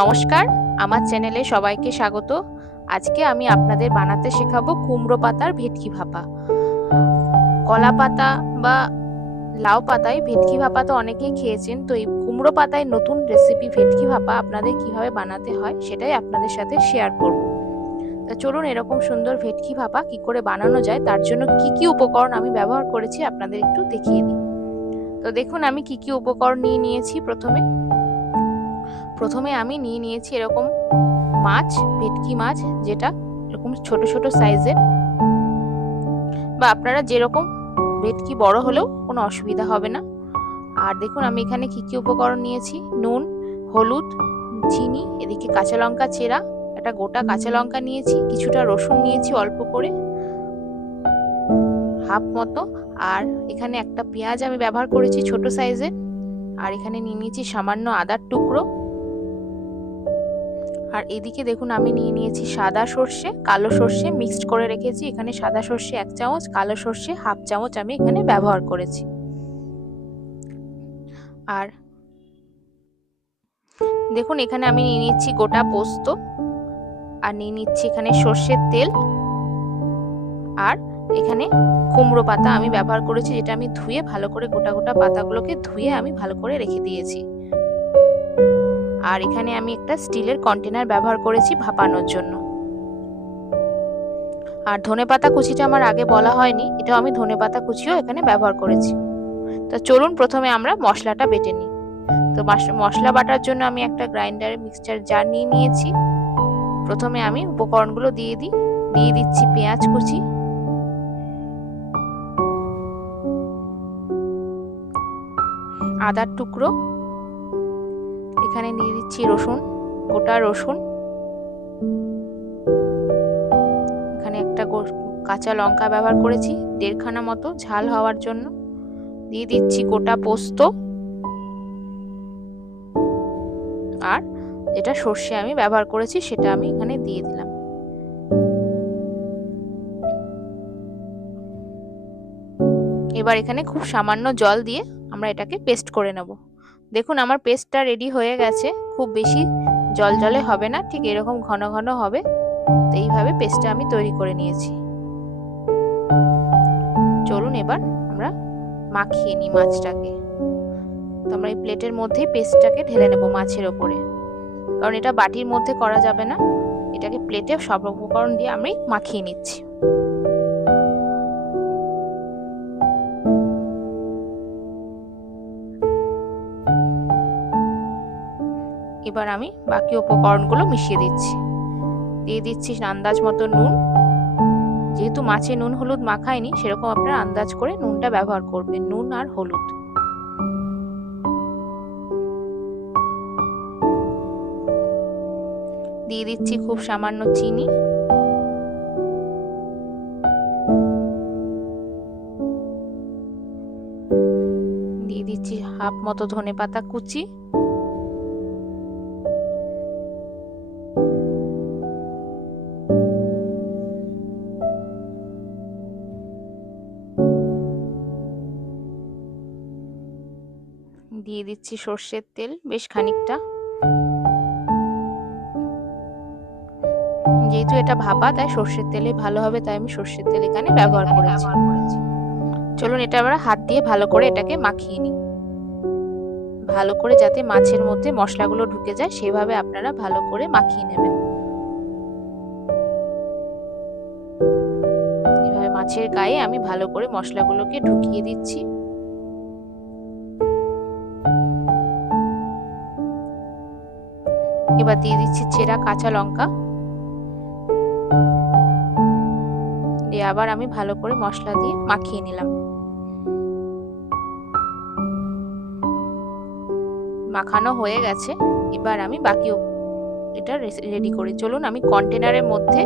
নমস্কার, আমার চ্যানেলে সবাইকে স্বাগত। আজকে আমি আপনাদের বানাতে শেখাবো কুমড়ো পাতার ভেটকি ভাপা। কলা পাতা বা লাউ পাতায় ভেটকি ভাপা তো অনেকেই খেয়েছেন, তো এই কুমড়ো পাতায় নতুন রেসিপি ভেটকি ভাপা আপনাদের কিভাবে বানাতে হয় সেটাই আপনাদের সাথে শেয়ার করব। তা চলুন এরকম সুন্দর ভেটকি ভাপা কি করে বানানো যায় তার জন্য কি কি উপকরণ আমি ব্যবহার করেছি আপনাদের একটু দেখিয়ে দিই। তো দেখুন আমি কি কি উপকরণ নিয়েছি। প্রথমে আমি নিয়েছি এরকম মাছ, ভেটকি মাছ, যেটা এরকম ছোট ছোট সাইজের, বা আপনারা যেরকম ভেটকি বড় হলেও কোনো অসুবিধা হবে না। আর দেখুন আমি এখানে কি কি উপকরণ নিয়েছি: নুন, হলুদ, চিনি, এদিকে কাঁচা লঙ্কা চেরা, একটা গোটা কাঁচা লঙ্কা নিয়েছি, কিছুটা রসুন নিয়েছি অল্প করে, হাফ মতো, আর এখানে একটা পেঁয়াজ আমি ব্যবহার করেছি ছোট সাইজের, আর এখানে নিয়েছি সামান্য আদার টুকরো। আর এদিকে দেখুন আমি নিয়েছি সাদা সর্ষে, কালো সর্ষে মিক্সড করে রেখেছি। এখানে সাদা সর্ষে 1 চামচ, কালো সর্ষে হাফ চামচ আমি এখানে ব্যবহার করেছি। আর দেখুন এখানে আমি নিচ্ছি গোটা পোস্ত, আর নিচ্ছি এখানে সর্ষের তেল, আর এখানে কুমড়ো পাতা আমি ব্যবহার করেছি, যেটা আমি ধুয়ে ভালো করে গোটা গোটা পাতাগুলোকে ধুয়ে আমি ভালো করে রেখে দিয়েছি। আর এখানে আমি একটা স্টিলের কন্টেনার ব্যবহার করেছি ভাপানোর জন্য। আর ধনেপাতা কুচিটা আমার আগে বলা হয়নি, এটাও আমি ধনেপাতা কুচিও এখানে ব্যবহার করেছি। তো চলুন প্রথমে আমরা মশলাটা বেটে নিই। তো মশলা বাটার জন্য আমি একটা গ্রাইন্ডারে মিক্সচার জার নিয়েছি। প্রথমে আমি উপকরণগুলো দিয়ে দিচ্ছি পেঁয়াজ কুচি, আদার টুকরো, এখানে দিয়ে দিচ্ছি রসুন, গোটা রসুন, এখানে একটা কাঁচা লঙ্কা ব্যবহার করেছি 1.5 খানা মতো ঝাল হওয়ার জন্য, দিয়ে দিচ্ছি গোটা পোস্ত, আর যেটা সর্ষে আমি ব্যবহার করেছি সেটা আমি এখানে দিয়ে দিলাম। এবার এখানে খুব সামান্য জল দিয়ে আমরা এটাকে পেস্ট করে নেব। দেখুন আমার পেস্টটা রেডি হয়ে গেছে, খুব বেশি জলজলে হবে না, ঠিক এরকম ঘন ঘন হবে। তো এইভাবে পেস্টটা আমি তৈরি করে নিয়েছি। চলুন এবার আমরা মাখিয়ে নিই মাছটাকে। তো আমরা এই প্লেটের মধ্যেই পেস্টটাকে ঢেলে নেব মাছের ওপরে, কারণ এটা বাটির মধ্যে করা যাবে না, এটাকে প্লেটে সব উপকরণ দিয়ে আমি মাখিয়ে নিচ্ছি। এবার আমি বাকি উপকরণগুলো মিশিয়ে দিচ্ছি। দিয়ে দিচ্ছি আন্দাজ মতো নুন, যেহেতু মাছে নুন হলুদ মাখায়নি সেরকম আপনারা আন্দাজ করে নুনটা ব্যবহার করবেন, নুন আর হলুদ। দিয়ে দিচ্ছি খুব সামান্য চিনি, দিয়ে দিচ্ছি হাফ মতো ধনেপাতা কুচি, দিয়ে দিচ্ছি সর্ষের তেল বেশ খানিকটা, যেহেতু এটা ভাপা তাই সর্ষের তেলে ভালো হবে, তাই আমি সর্ষের তেল এখানে ব্যবহার করেছি। চলুন এটা আবার হাত দিয়ে ভালো করে এটাকে মাখিয়ে নিই, ভালো করে যাতে মাছের মধ্যে মশলাগুলো ঢুকে যায় সেভাবে আপনারা ভালো করে মাখিয়ে নেবেন। এভাবে মাছের গায়ে আমি ভালো করে মশলাগুলোকে ঢুকিয়ে দিচ্ছি। এবার দিয়ে দিচ্ছি চেরা কাঁচা লঙ্কা, দিয়ে আবার আমি ভালো করে মশলা দিয়ে মাখিয়ে নিলাম। মাখানো হয়ে গেছে, এবার আমি বাকি এটা রেডি করি। চলুন আমি কন্টেনারের মধ্যে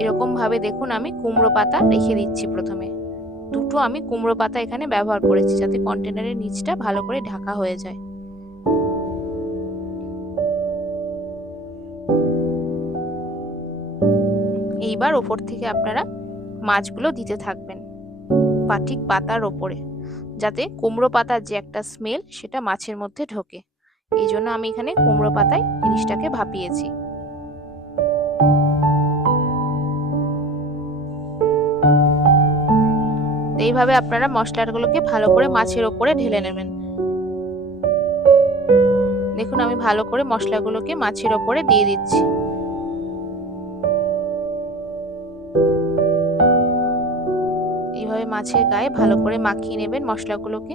এরকম ভাবে দেখুন আমি কুমড়ো পাতা রেখে দিচ্ছি। প্রথমে দুটো আমি কুমড়ো পাতা এখানে ব্যবহার করেছি, যাতে কন্টেনারের নিচটা ভালো করে ঢাকা হয়ে যায়। এইবার ওপর থেকে আপনারা মাছগুলো দিতে থাকবেন ঠিক পাতার ওপরে, যাতে কুমড়ো পাতার যে একটা স্মেল সেটা মাছের মধ্যে ঢোকে। এই জন্য আমি এখানে কুমড়ো পাতায় জিনিসটাকে ভাপিয়েছি। এইভাবে আপনারা মশলাগুলোকে ভালো করে মাছের ওপরে ঢেলে নেবেন। দেখুন আমি ভালো করে মশলাগুলোকে মাছের ওপরে দিয়ে দিচ্ছি। এইভাবে মাছের গায়ে ভালো করে মাখিয়ে নেবেন মশলাগুলোকে।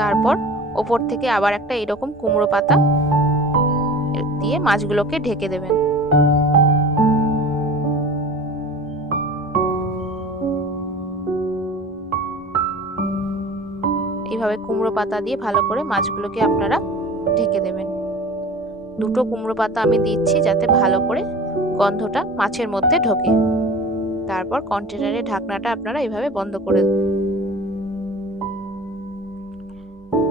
তারপর ওপর থেকে আবার একটা এরকম কুমড়ো পাতা দিয়ে মাছগুলোকে ঢেকে দেবেন। এইভাবে কুমড়ো পাতা দিয়ে ভালো করে মাছগুলোকে আপনারা ঢেকে দেবেন। দুটো কুমড়ো পাতা আমি দিচ্ছি যাতে ভালো করে গন্ধটা মাছের মধ্যে ঢোকে। তারপর কন্টেনারের ঢাকনাটা আপনারা এইভাবে বন্ধ করে দেবেন।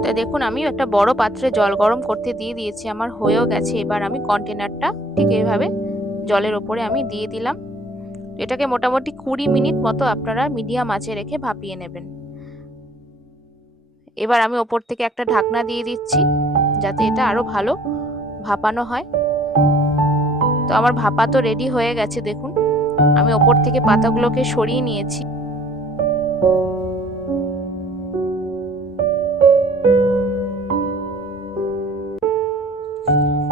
তাই দেখুন আমি একটা বড় পাত্রে জল গরম করতে দিয়ে দিয়েছি, আমার হয়েও গেছে। এবার আমি কন্টেনারটা ঠিক এইভাবে জলের ওপরে আমি দিয়ে দিলাম। এটাকে মোটামুটি 20 মিনিট মতো আপনারা মিডিয়াম আঁচে রেখে ভাপিয়ে নেবেন। এবার আমি ওপর থেকে একটা ঢাকনা দিয়ে দিচ্ছি যাতে এটা আরো ভালো ভাপানো হয়। তো আমার ভাপা তো রেডি হয়ে গেছে। দেখুন আমি ওপর থেকে পাতাগুলোকে সরিয়ে নিয়েছি।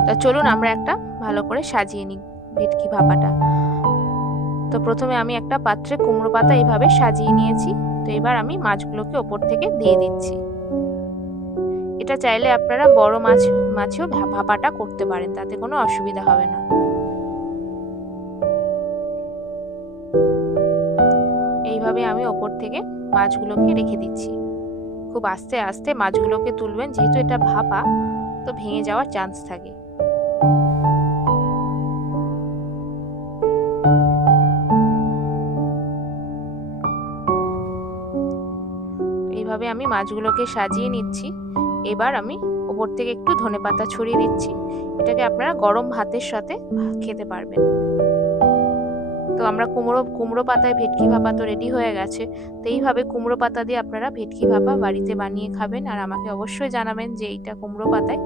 তো চলুন আমরা একটা ভালো করে সাজিয়ে নিই ভেটকি ভাপাটা। তো প্রথমে আমি একটা পাত্রে কুমড়ো পাতা এইভাবে সাজিয়ে নিয়েছি। তো এবার আমি মাছগুলোকে ওপর থেকে দিয়ে দিচ্ছি। এটা চাইলে আপনারা বড় মাছেও ভাপাটা করতে পারেন, তাতে কোনো অসুবিধা হবে না। এইভাবে আমি ওপর থেকে মাছগুলোকে রেখে দিচ্ছি। খুব আস্তে আস্তে মাছগুলোকে তুলবেন, যেহেতু এটা ভাপা তো ভেঙে যাওয়ার চান্স থাকে। এইভাবে আমি মাছগুলোকে সাজিয়ে নিচ্ছি। এবার আমি ওপর থেকে একটু ধনেপাতা ছড়িয়ে দিচ্ছি। এটাকে আপনারা গরম ভাতের সাথে খেতে পারবেন। তো আমরা কুমড়ো পাতায় ভেটকি ভাপা তো রেডি হয়ে গেছে। তো এইভাবে কুমড়ো পাতা দিয়ে আপনারা ভেটকি ভাপা বাড়িতে বানিয়ে খাবেন, আর আমাকে অবশ্যই জানাবেন যে এইটা কুমড়ো পাতায়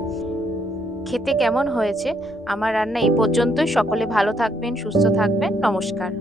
খেতে কেমন হয়েছে। আমার রান্না এই পর্যন্তই। সকলে ভালো থাকবেন, সুস্থ থাকবেন। নমস্কার।